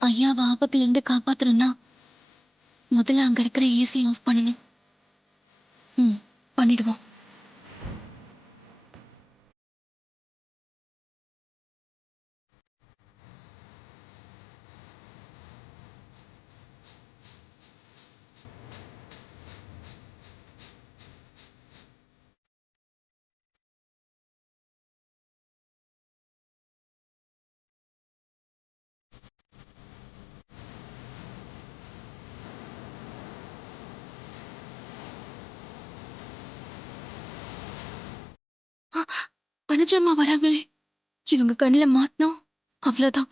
ஐயாவை ஆபத்துல இருந்து காப்பாத்தணும்னா முதல்ல அங்க இருக்கிற ஏசி ஆஃப் பண்ணணும். பண்ணிடுவோம். பனஜம்மா வராங்களே, இவங்க கண்ணுல மாட்டணும், அவ்வளவுதான்.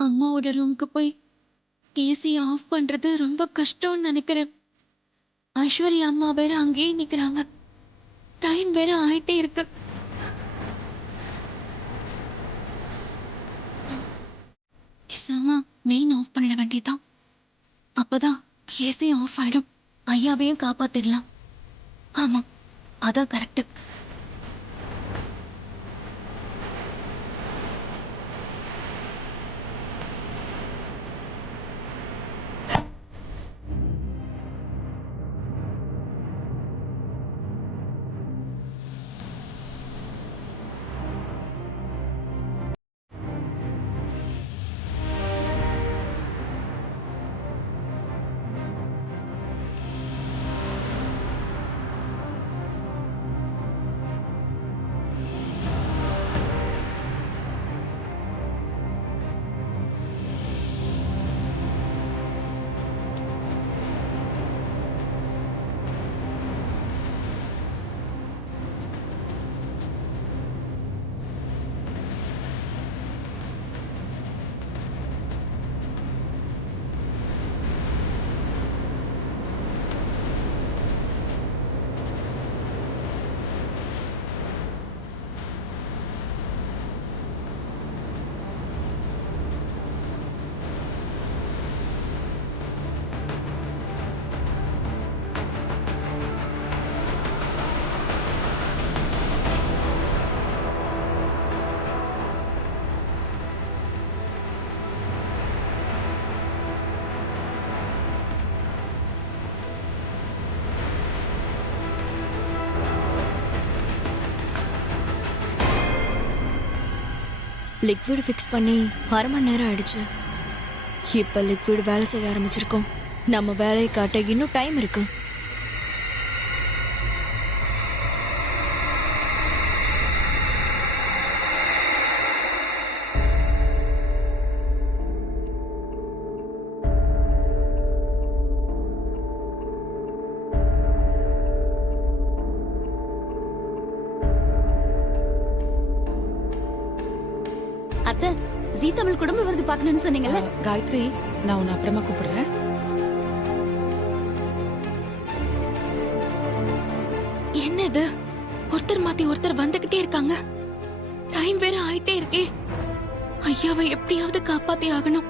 அம்மாவோட ரூமுக்கு போய் ஏசி ஆஃப் பண்றது ரொம்ப கஷ்டம்னு நினைக்கிறேன். ஐஸ்வர்யா அம்மா வேற அங்கேயே நிக்கிறாங்க. டைம் வேற ஆயிட்டே இருக்கு. பேசாம மெயின் ஆஃப் பண்ணிட வேண்டியதான். அப்பதான் ஏசி ஆஃப் ஆயிடும். ஐயாவையும் காப்பாத்திடலாம். ஆமா, அதான் கரெக்ட். லிக்விட் ஃபிக்ஸ் பண்ணி 1/2 மணி நேரம் ஆயிடுச்சு. இப்போ லிக்விட் வேலை செய்ய ஆரம்பிச்சிருக்கோம். நம்ம வேலையை காட்ட இன்னும் டைம் இருக்கு. அத்தை, ஜீ தமிழ் குடும்ப விருது பார்க்கணும்னு சொன்னீங்கல்ல? காயத்ரி, நான் உன்னை அப்புறமா கூப்பிடுறேன். இது? ஒருத்தர் மாத்தி ஒருத்தர் வந்துகிட்டே இருக்காங்க. டைம் வேற ஆயிட்டே இருக்கே. ஐயாவை எப்படியாவது காப்பாத்தி ஆகணும்.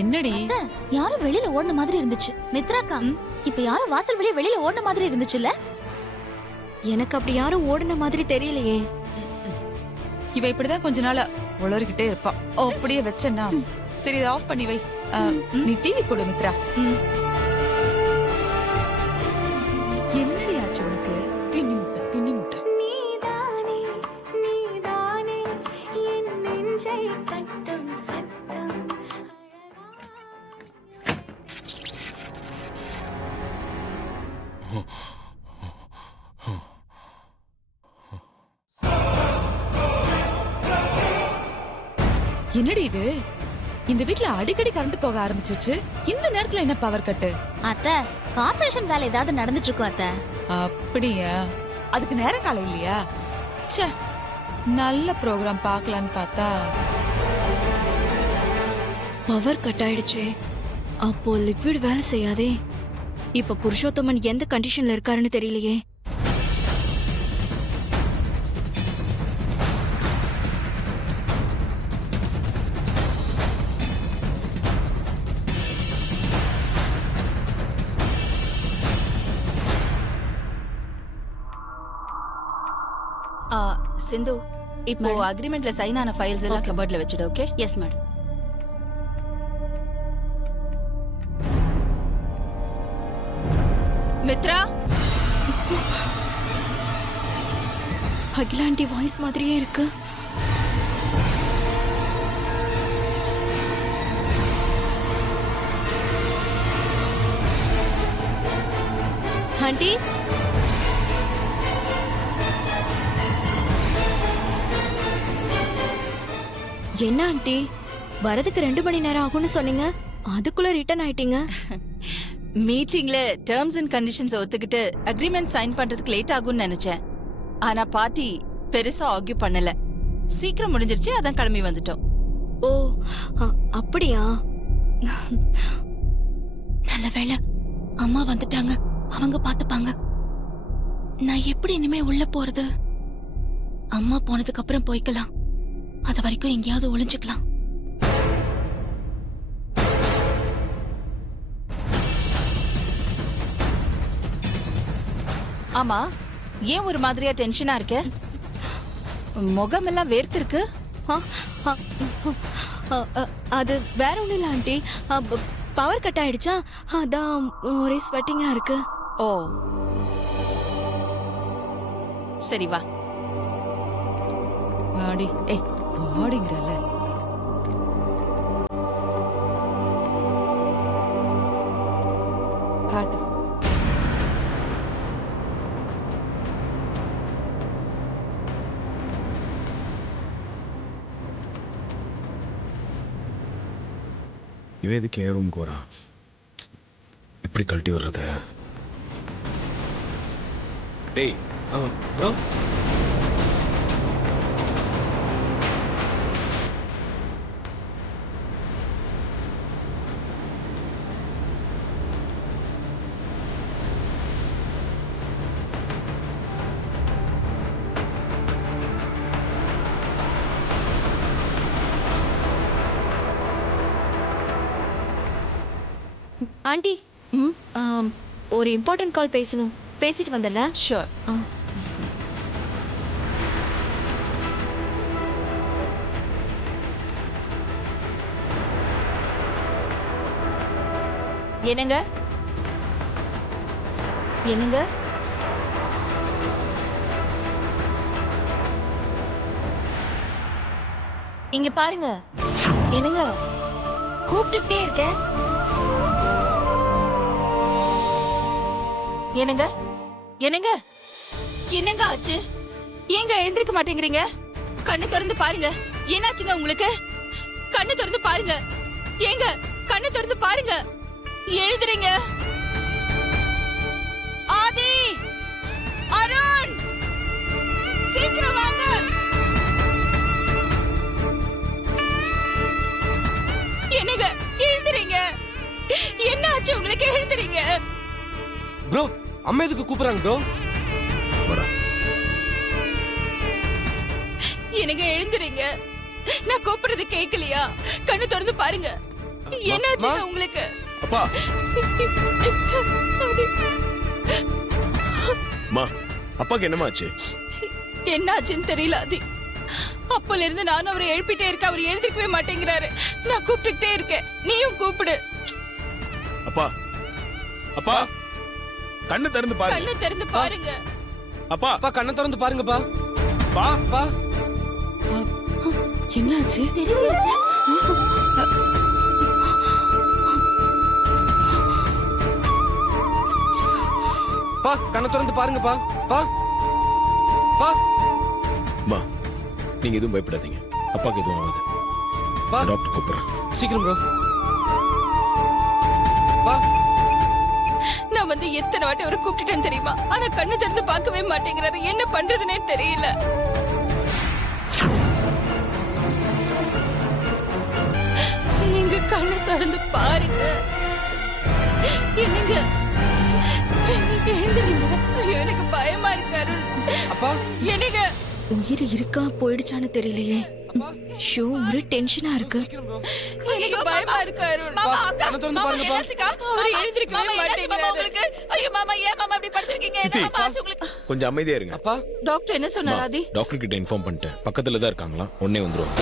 என்னடி? யாரும் வெளியில ஓடுன மாதிரி இருந்துச்சு. மித்ராக்கா, இப்ப யாரும் வாசல் வழியா வெளியில ஓடுன மாதிரி இருந்துச்சுல்ல? எனக்கு அப்படி யாரும் ஓடுன மாதிரி தெரியலையே. இவ இப்படிதான் கொஞ்ச நாளா உளறிக்கிட்டே இருப்பா. அப்படியே வச்சேன்னா சரி, இதை ஆஃப் பண்ணி வை. நீ டிவி போடு மித்ரா. என்னடி ஆச்சு உனக்கு? தின்னி முட்டை தின்னி முட்டை. நீதானே நீதானே என் நெஞ்சை தட்டும் சத்தம். என்னடி இது? இந்த வீட்ல அடிக்கடி கரண்ட் போக ஆரம்பிச்சிருச்சு. இந்த நேரத்துல என்ன பவர் கட்டு? அத்தை, கார்ப்பரேஷன் வேலை ஏதாவது நடந்துட்டு இருக்கோம் அத்தை. அப்படியா? அதுக்கு நேரம் காலம் இல்லையா? ச்சே, நல்ல ப்ரோக்ராம் பார்க்கலான்னு பார்த்தா பவர் கட் ஆயிடுச்சே. அப்போ லிக்விட் வேலை செய்யாதே. இப்ப புருஷோத்தமன் எந்த கண்டிஷன்ல இருக்காருன்னு தெரியலையே. சிந்து, இப்போ அக்ரிமெண்ட்ல சைன் ஆன ஃபைல்ஸ் எல்லாம் கபோர்ட்ல வச்சிடு. Okay? Yes madam. Mitra, Akilandi voice மாதிரியே இருக்கு. ஆண்டி, என்ன ஆண்டி, வரதுக்கு 2 மணி நேரம் ஆகும்னு சொன்னீங்க, அதுக்குள்ள ரிட்டர்ன் ஆயிட்டீங்க. மீட்டிங்ல டேர்ம்ஸ் அண்ட் கண்டிஷன்ஸ் ஒத்துக்கிட்டு அக்ரிமெண்ட் சைன் பண்றதுக்கு லேட் ஆகும்னு நினைச்சேன். ஆனா பார்ட்டி பெருசா ஆர்கியூ பண்ணல. சீக்கிரம் முடிஞ்சிருச்சு, அதான் கிளம்பி வந்துட்டோம். ஓ, அப்படியா? நல்ல வேளை அம்மா வந்துட்டாங்க. அவங்க பாத்துப்பாங்க. நான் எப்படி இனிமே உள்ள போறது? அம்மா போனதுக்கு அப்புறம் போய்க்கலாம். அது வரைக்கும் எங்கேயாவது ஒளிஞ்சுக்கலாம். ஆமா, ஏன் ஒரு மாதிரியா டென்ஷனா இருக்க? முகமெல்லாம் வேர்த்திருக்கு. அது வேற ஒண்ணும் இல்ல ஆண்டி. பவர் கட் ஆயிடுச்சா, அதான் ஒரே ஸ்வெட்டிங்கா இருக்கு. ஓ, சரி வா. ஆடி, ஏய் ஆடிங்கறல. காட்டு. இவன் எதுக்கு என் ரூமுக்கு வரான்? எப்படி கழட்டி வர்றது? டேய் ப்ரோ, ஆண்டி ஒரு இம்பார்ட்டன்ட் கால் பேசணும், பேசிட்டு வந்துடுறேன். ஷூர். என்னங்க என்னங்க இங்க பாருங்க. என்னங்க கூப்பிட்டுட்டே இருக்கேன். என்னங்க என்னங்க என்னங்க ஆச்சு? ஏங்க எழுந்திருக்க மாட்டேங்கிறீங்க? கண்ணு திறந்து பாருங்க. என்னாச்சுங்க உங்களுக்கு? கண்ணு திறந்து பாருங்க. ஏங்க கண்ணு திறந்து பாருங்க. எழுதுறீங்க. ஆதி, அருண், சீக்கிரம் வாங்க. என்னங்க எழுதுறீங்க? என்ன ஆச்சு உங்களுக்கு? எழுதுறீங்க. ப்ரோ, அம்மா எதுக்கு கூப்பிடுறாங்க ப்ரோ? எனக்கு எழுந்துறீங்க. நான் கூப்பிடுறது கேட்கலையா? கண்ணு திறந்து பாருங்க. என்னாச்சு உங்களுக்கு? அப்பா அம்மா, அப்பாக்கு என்னமாச்சு? என்னாச்சுன்னு தெரியல ஆதி. அப்பல இருந்து நானும் அவரை எழுப்பிட்டே இருக்கேன். அவர் எழுந்திருக்கவே மாட்டேங்கிறாரு. நான் கூப்பிட்டுட்டே இருக்கேன். நீயும் கூப்பிடு. அப்பா அப்பா, கண்ணு திறந்து பாருங்க. கண்ணு திறந்து பாருங்க. அப்பா அப்பா கண்ணை திறந்து பாருங்கப்பா. பா பா என்னாச்சு? தெரியல. பா கண்ணை திறந்து பாருங்கப்பா. பா பா அம்மா, நீங்க எதுவும் பயப்படாதீங்க. அப்பாக்கு எதுவும் ஆகாது. பா டாக்டர் கூப்பிடுறேன். சீக்கிரம் ப்ரோ. பா நான் வந்து எத்தனை வாட்டி அவரை கூப்பிட்டுட்டேன்னு தெரியுமா? ஆனா கண்ணு திறந்து பார்க்கவே மாட்டேங்கிறாரு. என்ன பண்றதுனே தெரியல. நீங்க கண்ணு திறந்து பாருங்க. என்னங்க எழுந்துறீங்க? ஐயோ, எனக்கு பயமா இருக்காரு. அப்பா என்னங்க உயிர் இருக்கா போயிடுச்சான்னு தெரியலையே. ஷோ, ஒரு டென்ஷனா இருக்கு. சீக்கிரம் ப்ரோ. எனக்கு பயமா இருக்காரு. கண்ணை திறந்து பாருங்கப்பா. அவர் எழுந்திருக்கவே மாட்டேங்கிறாரு. ஐயோ மாமா, ஏன் மாமா இப்படி படுத்துருக்கீங்க? சித்தி, கொஞ்சம் அமைதியா இருங்க. அப்பா டாக்டர் என்ன சொன்னார் ஆதி? டாக்டர் கிட்ட இன்ஃபார்ம் பண்ணிட்டேன். பக்கத்துல தான் இருக்காங்களா, உடனே வந்துருவாங்க.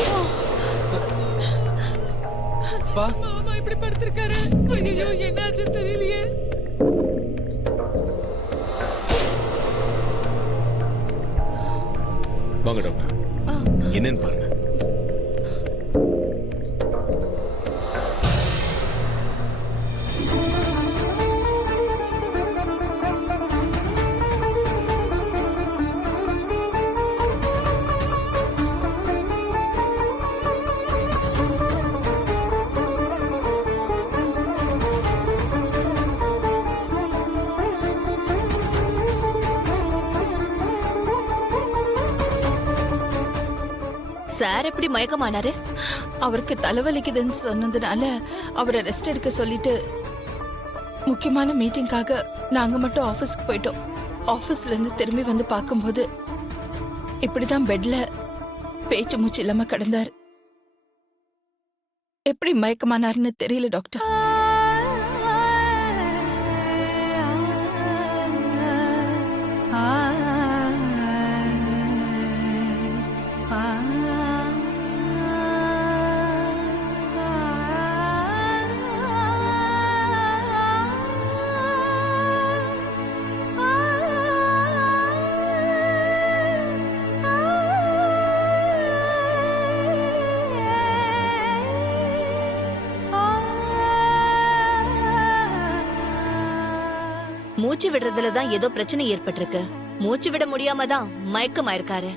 பா மாமா இப்படி படுத்திருக்காரு. ஐயோ, என்னாச்சு தெரியலையே. வாங்க டாக்டர், என்னன்னு பாருங்க. சார் எப்படி மயக்கமானாரு? அவருக்கு தலைவலிக்குதுன்னு சொன்னதுனால அவரை ரெஸ்ட் எடுக்க சொல்லிட்டு முக்கியமான மீட்டிங்காக நாங்க மட்டும் ஆபீஸ்க்கு போயிட்டோம். ஆபீஸ்ல இருந்து திரும்பி வந்து பார்க்கும்போது இப்படிதான் பெட்ல பேச்சு மூச்சு இல்லாம கிடந்தாரு. எப்படி மயக்கமானாருன்னு தெரியல டாக்டர். மூச்சு விடுறதுல தான் ஏதோ பிரச்சனை ஏற்பட்டிருக்கு. மூச்சு விட முடியாம தான் மயக்கமாயிருக்காரு.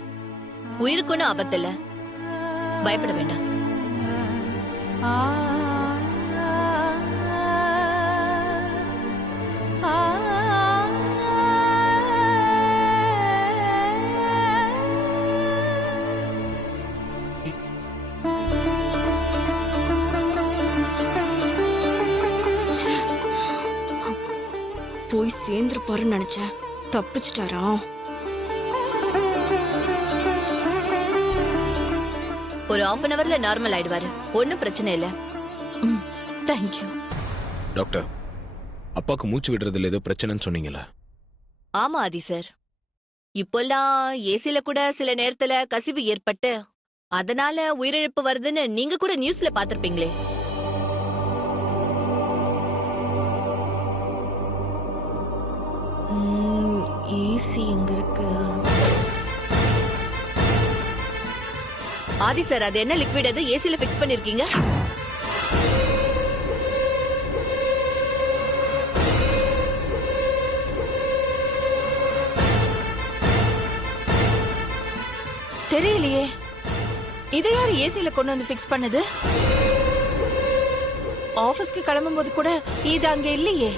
உயிருக்குன்னு ஆபத்து இல்ல, பயப்பட வேண்டாம். சேர்ந்துருப்பாருன்னு நினைச்சேன். தப்பிச்சிட்டாரா? ஒரு half அன் அவர்ல நார்மல் ஆயிடுவாரு. ஒன்னும் பிரச்சனை இல்ல. தேங்க்யூ. டாக்டர், அப்பாக்கு மூச்சு விடுறதுல ஏதோ பிரச்சனைன்னு சொன்னீங்களா? ஆமா ஆதி சார், இப்போல்லாம் ஏசில கூட சில நேரத்துல கசிவு ஏற்பட்டு அதனால உயிரிழப்பு வருதுன்னு நீங்க கூட நியூஸ்ல பாத்திருப்பீங்களே. ஏசி எங்க இருக்கு? ஆதி சார், அது என்ன லிக்விட் அது ஏசில பிக்ஸ் பண்ணிருக்கீங்க? தெரியலையே, இதை யார் ஏசில கொண்டு வந்து ஃபிக்ஸ் பண்ணது? ஆபீஸ்க்கு கிளம்பும் போது கூட இது அங்க இல்லையே.